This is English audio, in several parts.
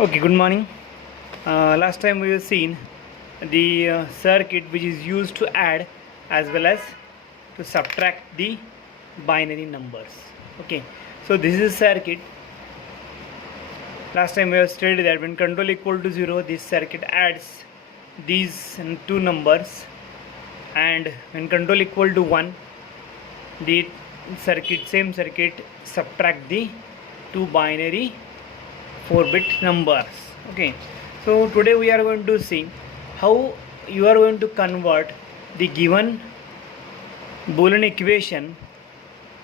Okay, good morning. Last time we have seen the circuit which is used to add as well as to subtract the binary numbers. Okay, so this is circuit. Last time we have stated that when control equal to 0, this circuit adds these two numbers, and when control equal to 1, the same circuit subtract the two binary 4-bit numbers. Okay, so today we are going to see how you are going to convert the given Boolean equation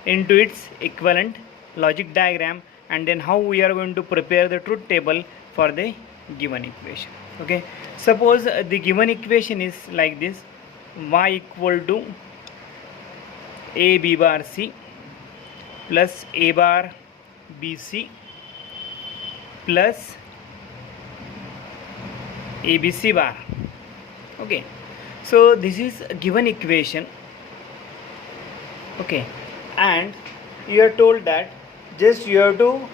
into its equivalent logic diagram, and then how we are going to prepare the truth table for the given equation. Okay, suppose the given equation is like this: y equal to a b bar c plus a bar b c plus abc bar. Okay, so this is a given equation. Okay, and you are told that just you have to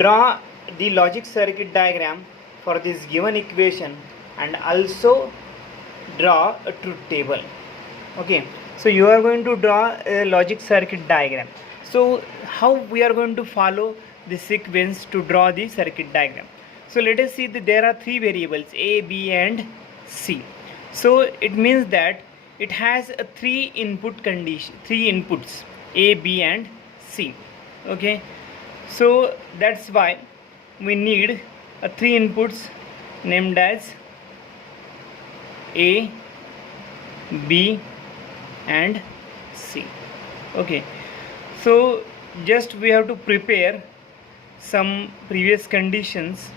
draw the logic circuit diagram for this given equation and also draw a truth table. Okay, so you are going to draw a logic circuit diagram. So how we are going to follow the sequence to draw the circuit diagram? So let us see that there are three variables a, b and c. So it means that it has a three inputs a, b and c. Okay, so that's why we need a three inputs named as a, b and c. Okay, so just we have to prepare some previous conditions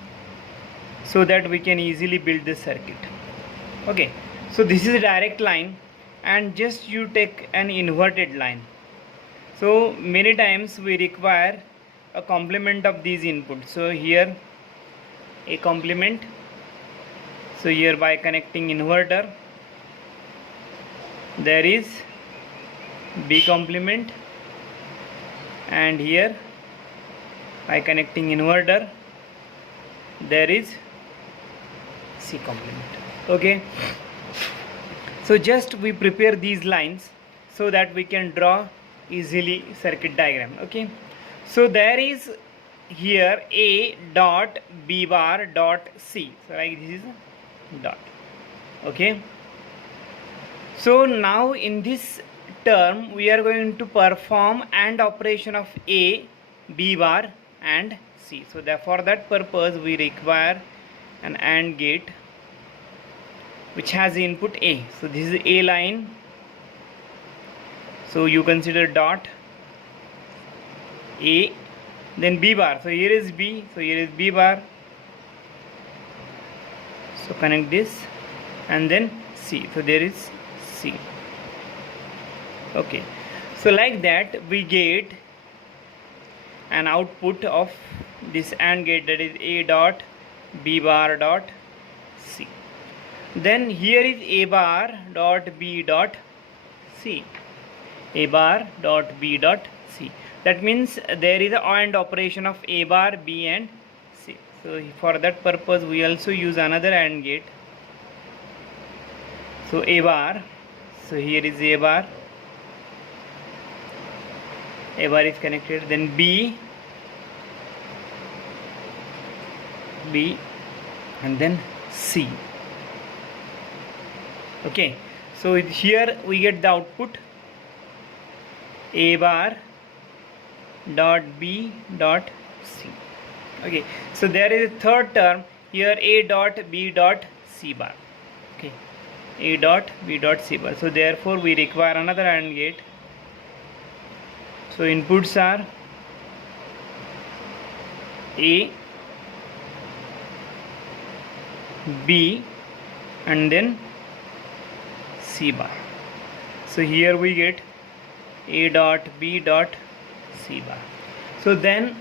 so that we can easily build this circuit. Okay, so this is a direct line, and just you take an inverted line. So many times we require a complement of these inputs. So here a complement, so here by connecting inverter there is b complement, and here by connecting inverter there is c complement. Okay, so just we prepare these lines so that we can draw easily circuit diagram. Okay, so there is here a dot b bar dot c, so like this is dot. Okay, so now in this term we are going to perform AND operation of a, b bar and c. So for that purpose we require an AND gate which has input a. So this is a line, so you consider dot a, then b bar, so here is b, so here is b bar, so connect this, and then c, so there is c. Okay, so like that we get an output of this AND gate, that is a dot b bar dot c. Then here is a bar dot b dot c, a bar dot b dot c. That means there is a AND operation of a bar, b and c. So for that purpose we also use another AND gate. So a bar, so here is a bar is connected, then b and then c. Okay, so here we get the output a bar dot b dot c. Okay, so there is a third term here, a dot b dot c bar. Okay, a dot b dot c bar. So therefore we require another AND gate. So inputs are a, b and then c bar. So here we get a dot b dot c bar. So then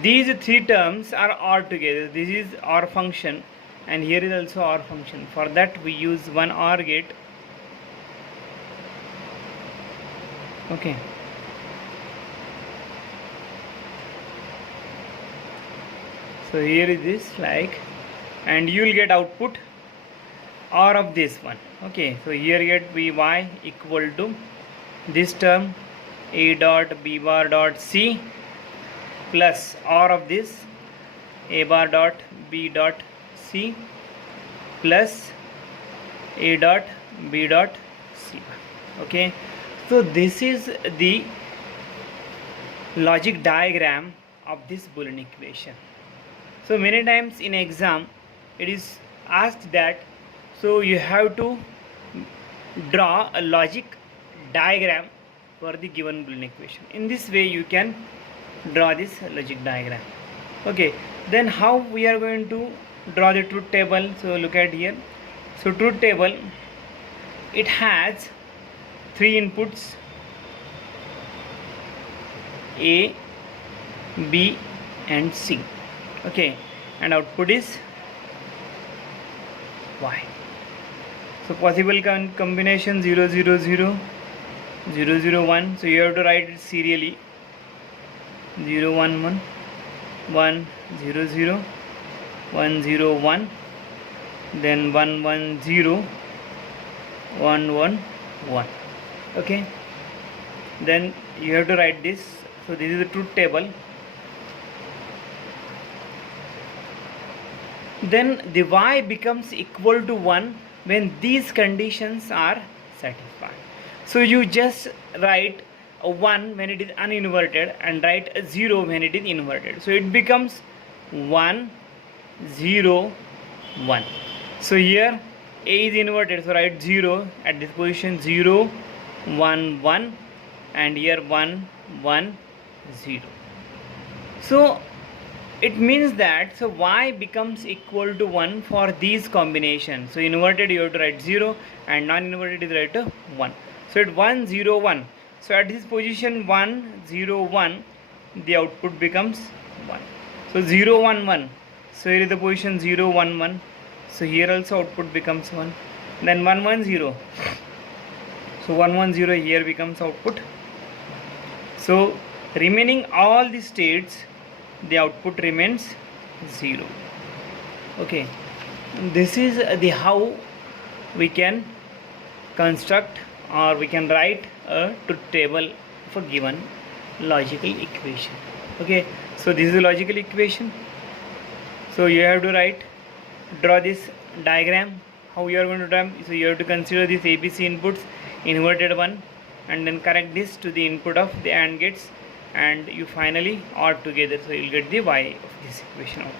these three terms are OR together. This is OR function, and here is also OR function. For that we use one OR gate. Okay, So here is this like, and you will get output OR of this one. Okay, so here get Vy equal to this term A dot B bar dot C plus OR of this A bar dot B dot C plus A dot B dot C. Okay, so this is the logic diagram of this Boolean equation. So many times in exam it is asked that, so you have to draw a logic diagram for the given Boolean equation. In this way you can draw this logic diagram. Okay, then how we are going to draw the truth table? So look at here. So truth table, it has 3 inputs, A, B and C. Okay, and output is Y. So possible combination 0 0 0 0 0 1. So you have to write it serially. 0 1 1 1 0 0 1 0 1, then 1 1 0 1 1 1. Okay, then you have to write this. So this is the truth table. Then the Y becomes equal to 1 when these conditions are satisfied. So you just write a 1 when it is uninverted and write a 0 when it is inverted. So it becomes 1 0 1. So here A is inverted, so write 0 at this position, 0 1 1, and here 1 1 0. So it means that, so Y becomes equal to 1 for these combinations. So inverted you have to write 0 and non-inverted is write 1. So at 1 0 1, so at this position 1 0 1, the output becomes 1. So 0 1 1, so here is the position 0 1 1, so here also output becomes 1. Then 1 1 0, so 1 1 0 here becomes output. So remaining all the states, the output remains 0. Okay, this is the how we can construct or we can write a truth table for given logical equation. Okay, so this is a logical equation. So you have to draw this diagram. How you are going to draw? So you have to consider these ABC inputs, inverted one, and then connect this to the input of the AND gates, and you finally OR together, so you will get the Y of this equation out.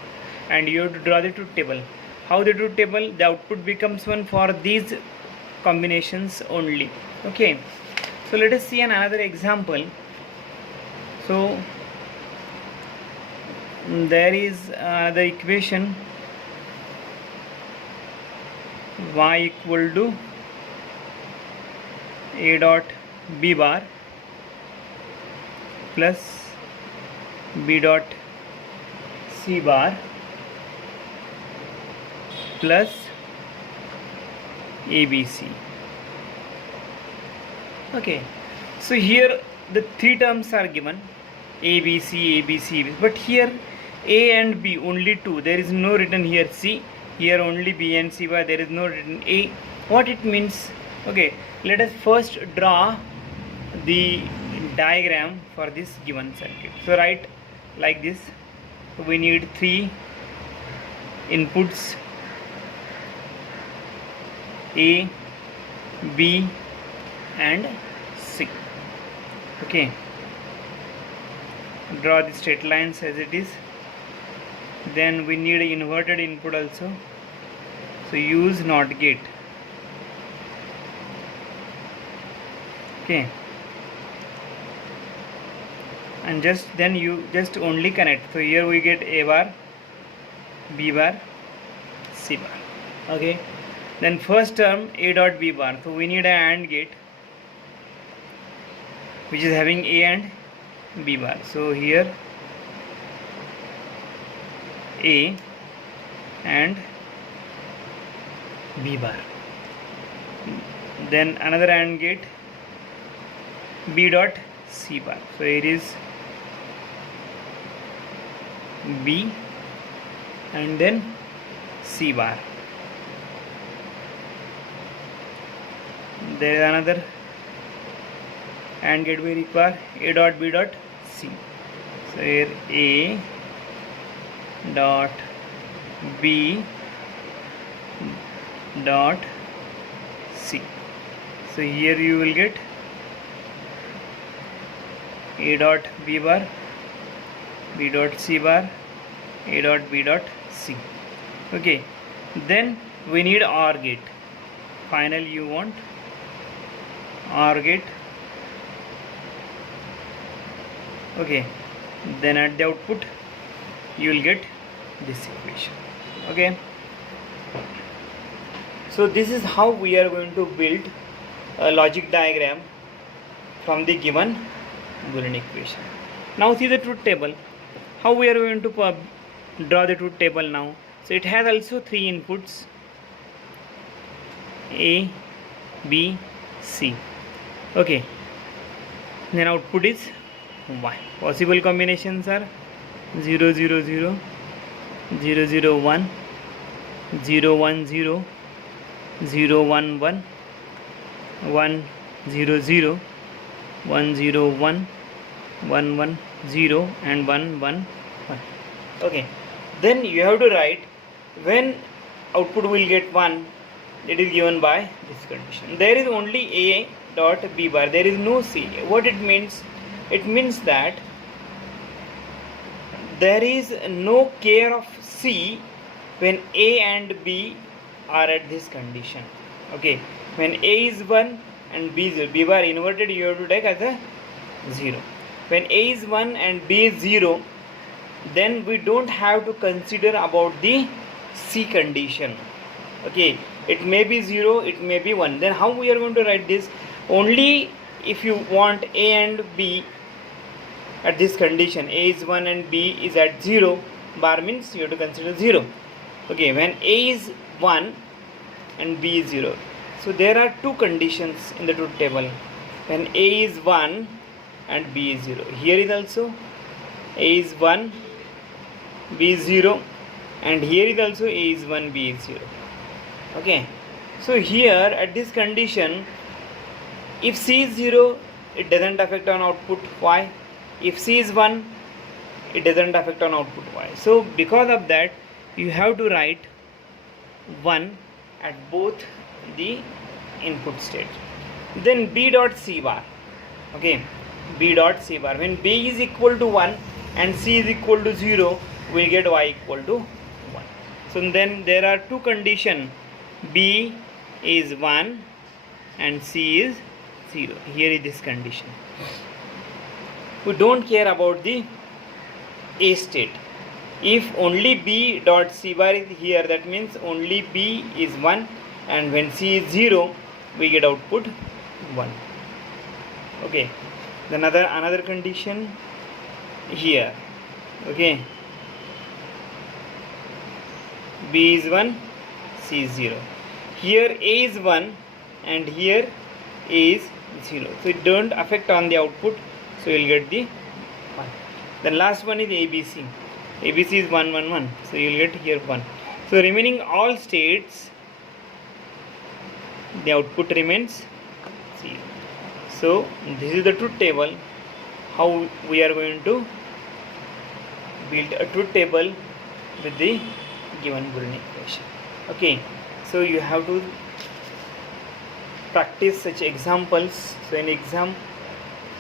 And you have to draw the truth table. How the truth table? The output becomes 1 for these combinations only. Okay, so let us see another example. So there is the equation Y equal to A dot B bar plus B dot C bar plus ABC. Okay, so here the 3 terms are given, ABC, ABC, but here A and B only 2, there is no written here C, here only B and C bar, there is no written A. What it means? Okay, let us first draw the diagram for this given circuit. So write like this. So we need 3 inputs, A, B and C. Okay, draw the straight lines as it is. Then we need an inverted input also, so use NOT gate. Okay, and then you just only connect. So here we get A bar, B bar, C bar. Okay, then first term A dot B bar, so we need an AND gate which is having A and B bar. So here A and B bar. Then another AND gate B dot C bar. So here is B and then C bar. There is another AND gate we require, A dot B dot C. So here A dot B dot C. So here you will get A dot B bar, B dot C bar, A dot B dot C. Okay, then we need OR gate. Finally you want OR gate. Okay, then at the output you will get this equation. Okay, so this is how we are going to build a logic diagram from the given Boolean equation. Now see the truth table. How we are going to draw the truth table now? So it has also three inputs, A, B, C. Okay, then output is 1. Possible combinations are 0 0 0, 0 0 1, 0 1 0, 0 1 1, 1 0 0, 1 0 1, 1 1 0 and 1 1 1. Okay, then you have to write when output will get 1, it is given by this condition. There is only A dot B bar, there is no C. What it means? It means that there is no care of C when A and B are at this condition. Okay, when A is 1 and B is 0, B bar inverted you have to take as a 0. When A is 1 and B is 0, then we don't have to consider about the C condition. Okay, it may be 0, it may be 1. Then how we are going to write this? Only if you want A and B at this condition, A is 1 and B is at 0, bar means you have to consider 0. Okay, when A is 1 and B is 0. So there are two conditions in the truth table. When A is 1 and B is 0. Here is also A is 1, B is 0, and here is also A is 1, B is 0. Okay, so here at this condition, if C is 0, it doesn't affect on output. Why? If C is 1, it doesn't affect on output. Why? So because of that, you have to write 1 at both the input state. Then B dot C bar. Okay, B dot C bar. When B is equal to 1 and C is equal to 0, we get Y equal to 1. So then there are two conditions. B is 1 and C is 0. Here is this condition. We don't care about the A state. If only B dot C bar is here, that means only B is 1, and when C is 0, we get output 1. Okay, then another condition here. Okay, B is 1, C is 0. Here A is 1 and here A is 0. So it don't affect on the output, so you will get the 1. Then last one is ABC. ABC is 1 1 1, so you will get here 1. So remaining all states, the output remains 0. So this is the truth table. How we are going to build a truth table with the given Boolean equation. Okay, so you have to practice such examples. So in exam,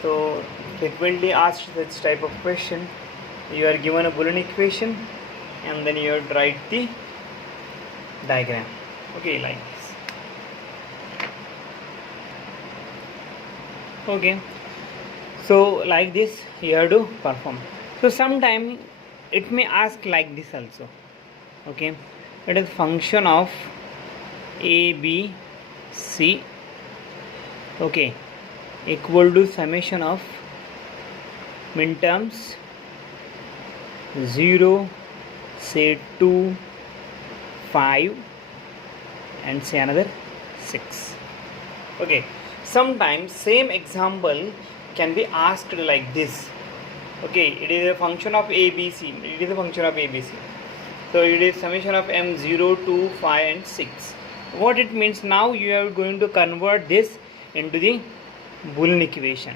so frequently asked such type of question, you are given a Boolean equation and then you have to write the diagram. Okay, like this. Okay, so like this you have to perform. So sometime it may ask like this also. Okay, it is function of A, B, C, okay, equal to summation of minterms 0, say 2, 5 and say another 6. Okay, sometimes same example can be asked like this. Okay, it is a function of ABC. It is a function of ABC. So it is summation of m 0, 2, 5 and 6. What it means, now you are going to convert this into the Boolean equation.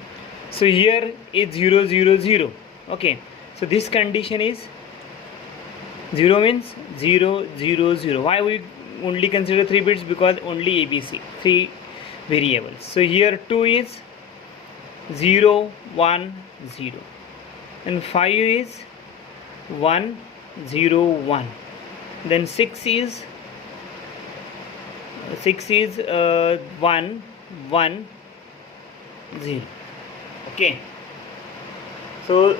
So here is 0, 0, 0. Okay, so this condition is 0 means 0, 0, 0. Why we only consider 3 bits? Because only ABC, 3 variables. So here 2 is 0, 1, 0 and 5 is 1, 0, 1. Then 6 is 1, 1, 0. Okay, so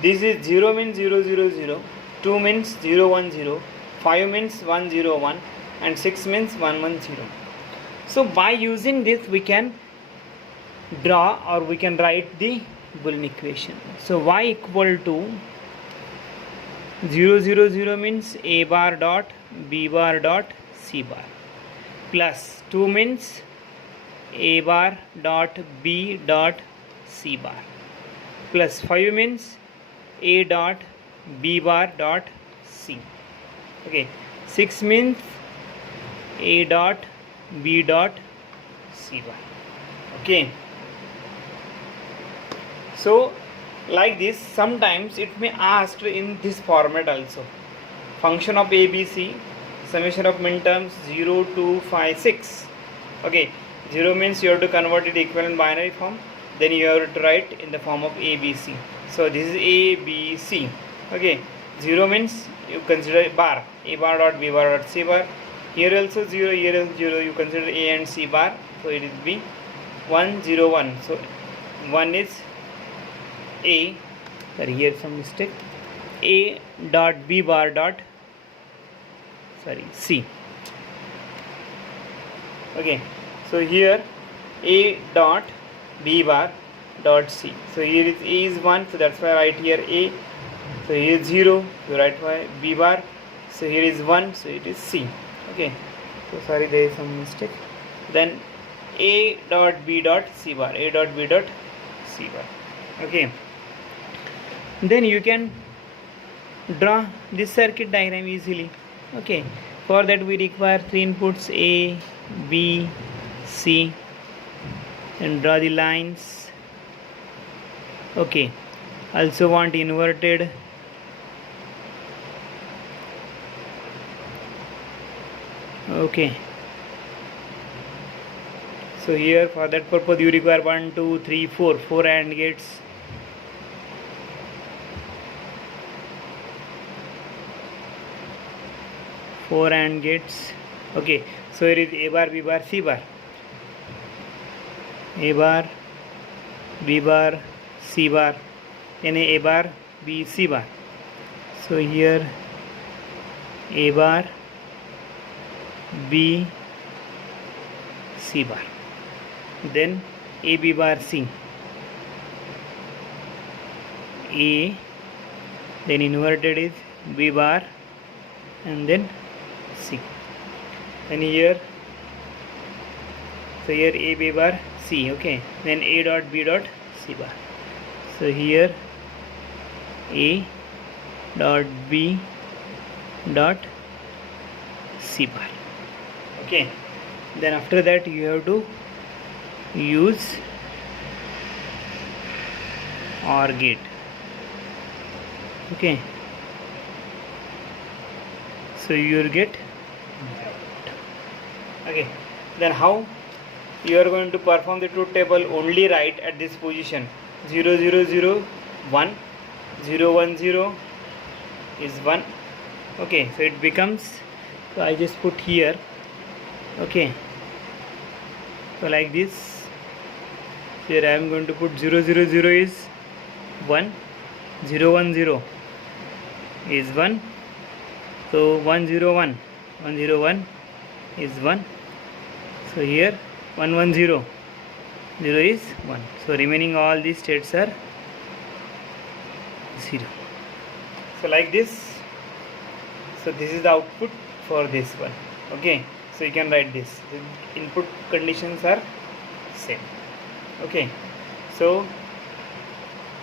this is 0 means 0, 0, 0, 2 means 0, 1, 0, 5 means 1, 0, 1 and 6 means 1, 1, 0. So by using this we can draw or we can write the Boolean equation. So y equal to 0, 0, 0 means a bar dot b bar dot c bar plus 2 means a bar dot b dot c bar plus 5 means a dot b bar dot c. Okay, 6 means a dot b dot c bar. Okay, so like this sometimes it may asked in this format also. Function of ABC, summation of minterms 0, 2, 5, 6. Okay, 0 means you have to convert it equivalent binary form, then you have to write in the form of ABC. So this is ABC. Okay, 0 means you consider bar, a bar dot b bar dot c bar. Here also 0, here also 0, you consider a and c bar, so it will be 1, 0, 1. So 1 is a, sorry, here some mistake, a dot b bar dot, sorry, c. Okay, so here a dot b bar dot c. So here is a is 1, so that's why I write here a. So here is 0, so write why b bar. So here is 1, so it is c. Okay, so sorry, there is some mistake. Then a dot b dot c bar, a dot b dot c bar. Okay, then you can draw this circuit diagram easily. Okay, for that we require 3 inputs a, b, c, and draw the lines. Okay, also want inverted. Okay, so here for that purpose you require 1, 2, 3, 4 AND gates. Four AND gates. Okay, so here is a bar, b bar, c bar, a bar, b bar, c bar, and a bar, b, c bar. So here a bar, b, c bar, then a, b bar, c, a, then inverted is b bar and then c. And here, so here a, b bar, c. Okay, then a dot b dot c bar. So here a dot b dot c bar. Okay, then after that you have to use OR gate. Okay, so you will get. Okay, then how you are going to perform the truth table? Only write at this position 0, 0, 0, 1, 0, 1, 0 is 1. Okay, so it becomes, so I just put here. Okay, so like this, here I am going to put 0, 0, 0 is 1, 0, 1, 0 is 1, so 1, 0, 1, 1, 0, 1 is 1, so here 1, 1, 0, 0 is 1, so remaining all these states are 0. So like this, so this is the output for this one. Okay, so you can write this, the input conditions are same. Okay, so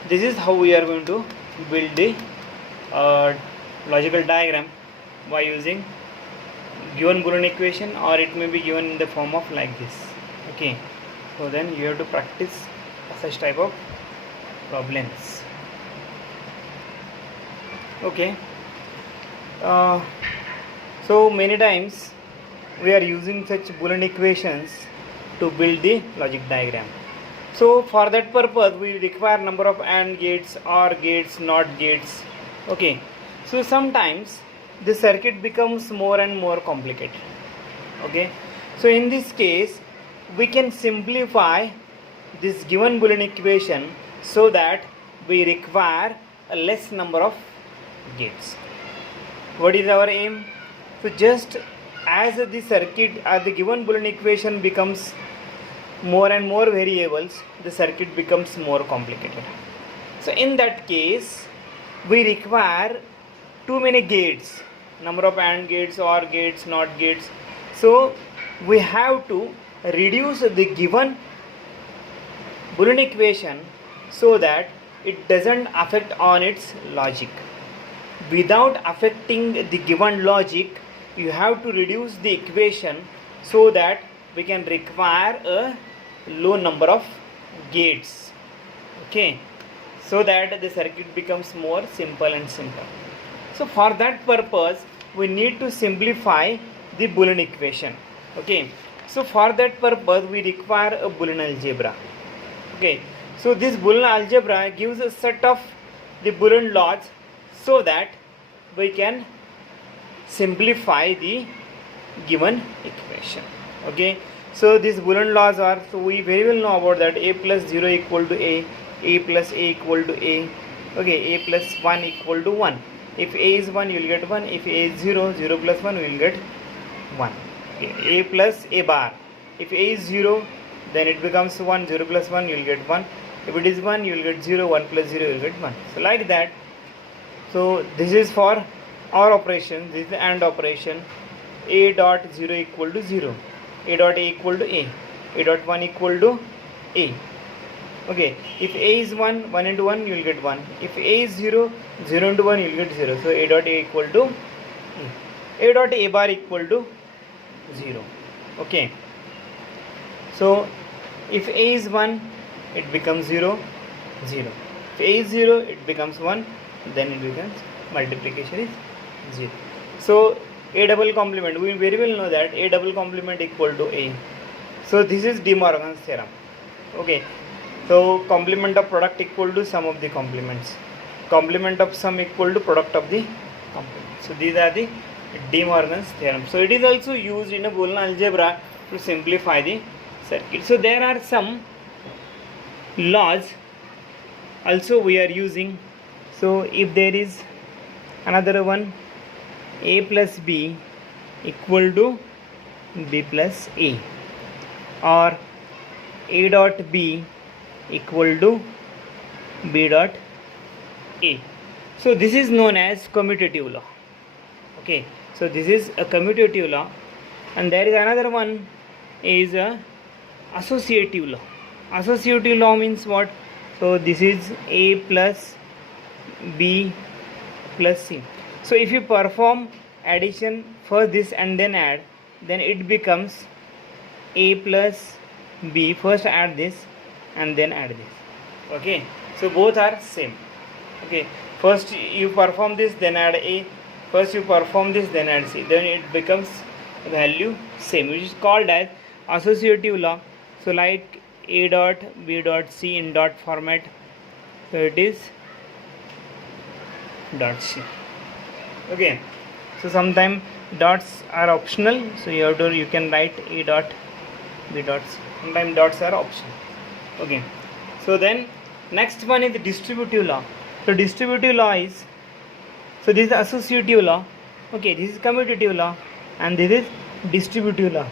this is how we are going to build the logical diagram by using given Boolean equation, or it may be given in the form of like this. Okay, so then you have to practice such type of problems. Okay, so many times we are using such Boolean equations to build the logic diagram. So for that purpose we require number of AND gates, OR gates, NOT gates. Okay, so sometimes the circuit becomes more and more complicated. Okay, so in this case we can simplify this given Boolean equation so that we require a less number of gates. What is our aim? So just as the circuit, as the given Boolean equation becomes more and more variables, the circuit becomes more complicated. So in that case we require too many gates, number of AND gates, OR gates, NOT gates. So we have to reduce the given Boolean equation so that it doesn't affect on its logic. Without affecting the given logic, you have to reduce the equation so that we can require a low number of gates. Okay, so that the circuit becomes more simple and simple. So for that purpose we need to simplify the Boolean equation. Okay, so for that purpose we require a Boolean algebra. Okay, so this Boolean algebra gives a set of the Boolean laws so that we can simplify the given equation. Okay, so these Boolean laws are, so we very well know about that: a plus 0 equal to a plus a equal to a. Okay, a plus 1 equal to 1. If a is 1 you will get 1, if a is 0, 0 plus 1 you will get 1. Okay, a plus a bar, if a is 0 then it becomes 1, 0 plus 1 you will get 1. If it is 1 you will get 0, 1 plus 0 you will get 1. So like that. So this is for OR operation, this is the AND operation. A dot 0 equal to 0, a dot a equal to a dot 1 equal to a. Okay, if a is 1, 1 into 1 you will get 1. If a is 0, 0 into 1 you will get 0. So a dot a equal to a dot a bar equal to 0. Okay, so if a is 1 it becomes 0, 0. If a is 0 it becomes 1, then it becomes multiplication is 0. So a double complement, we very well know that a double complement equal to a. So this is De Morgan's theorem. Okay, so complement of product equal to sum of the complements, complement of sum equal to product of the complements. So these are the De Morgan's theorem. So it is also used in a Boolean algebra to simplify the circuit. So there are some laws also we are using. So if there is another one, a plus b equal to b plus a, or a dot b equal to b dot a. So this is known as commutative law. Okay, so this is a commutative law, and there is another one is a associative law. Associative law means what? So this is a plus b plus c. So if you perform addition first this and then add, then it becomes a plus b. First add this and then add this. Okay, so both are same. Okay, first you perform this then add a, first you perform this then add c, then it becomes value same, which is called as associative law. So like a dot b dot c in dot format, so it is dot c. Okay, so sometimes dots are optional, so you can write a dot b dot c. Sometimes dots are optional. Okay, so then next one is the distributive law. So distributive law is, so this is the associative law. Okay, this is commutative law, and this is distributive law.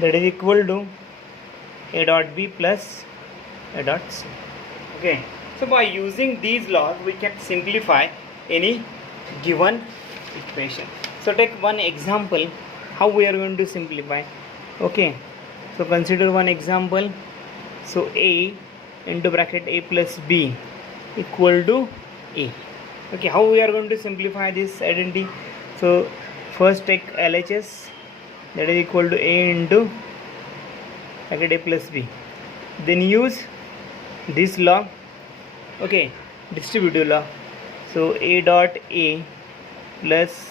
That is equal to a dot b plus a dot c. Okay, so by using these laws we can simplify any given equation. So take one example how we are going to simplify. Okay, so consider one example. So a into bracket a plus b equal to a. Okay, how we are going to simplify this identity? So first take LHS, that is equal to A into bracket A plus B. Then use this law, okay, distributive law. So A dot A plus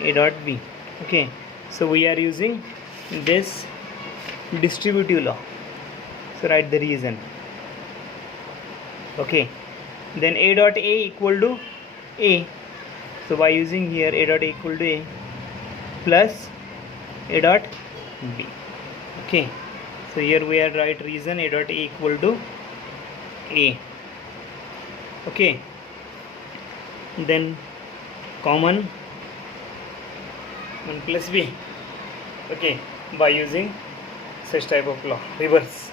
A dot B. Okay, so we are using this distributive law. So write the reason. Okay, then A dot A equal to A. So by using here A dot A equal to A plus A dot B. Okay, so here we are write reason A dot A equal to A. Okay, then common 1 plus B. Okay, by using such type of law, reverse.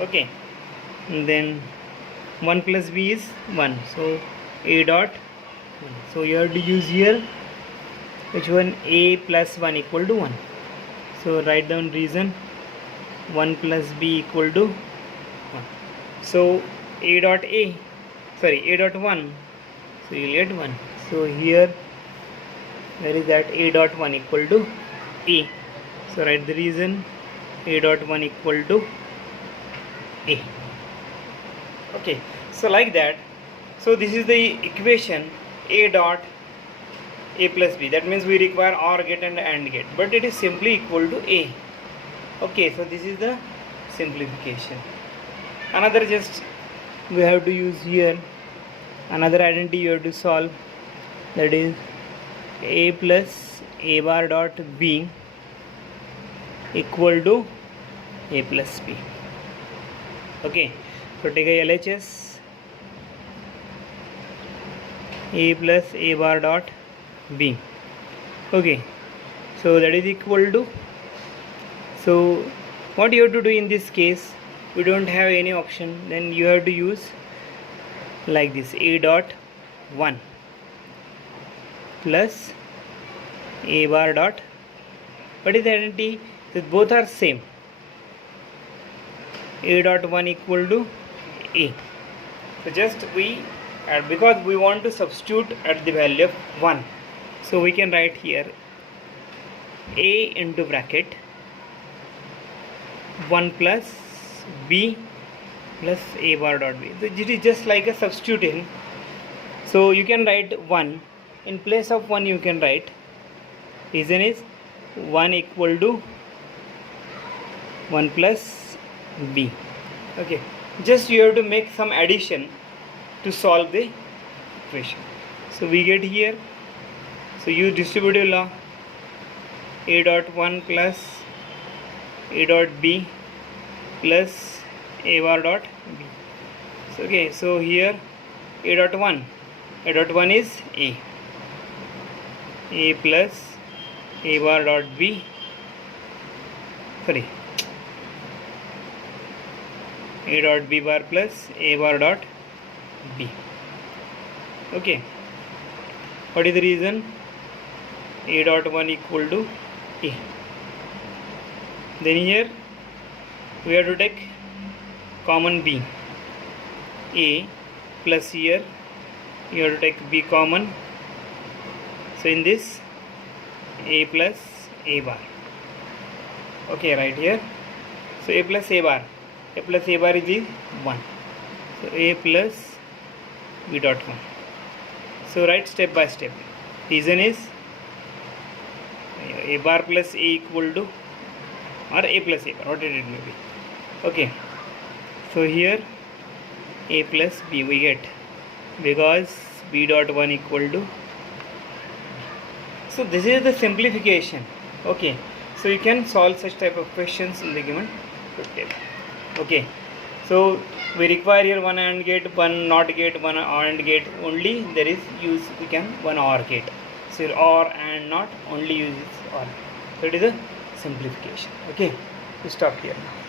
Okay, and then 1 plus B is 1, so A dot 1. So you have to use here which one? A plus 1 equal to 1. So write down reason 1 plus B equal to 1. So A dot A, sorry, A dot 1, so you will get 1. So here where is that? A dot 1 equal to A. So write the reason A dot 1 equal to A. Okay, so like that. So this is the equation A dot A plus B. That means we require OR gate and AND gate, but it is simply equal to A. Okay, so this is the simplification. Another, just we have to use here another identity you have to solve, that is A plus A bar dot B equal to A plus B. Okay, so take a LHS A plus A bar dot B. Okay, so that is equal to, so what you have to do in this case, we don't have any option, then you have to use like this A dot 1 plus A bar dot, what is the identity? So both are same. A dot 1 equal to A. So just we add, because we want to substitute at the value of 1, so we can write here A into bracket 1 plus B plus A bar dot B. So it is just like a substituting. So you can write 1 in place of 1, you can write, reason is 1 equal to 1 plus B. Okay, just you have to make some addition to solve the equation. So we get here, so use distributive law, A dot 1 plus A dot B plus A bar dot B. So, okay, so here A dot 1, A dot 1 is A plus A bar dot B, sorry, A dot B bar plus A bar dot B. Okay, what is the reason? A dot 1 equal to A. Then here we have to take common B, A plus here you have to take B common, so in this A plus A bar. Okay, right here, so A plus A bar, A plus A bar is 1, so A plus B dot 1. So write step by step. Reason is A bar plus A equal to, or A plus A bar, what it may be. Okay, so here A plus B we get, because B dot 1 equal to. So this is the simplification. Okay, so you can solve such type of questions in the given table. Okay, so we require here one AND gate, one NOT gate, one AND gate only. There is use, we can one OR gate. So OR and NOT only uses OR. So it is a simplification. Okay, we stop here now.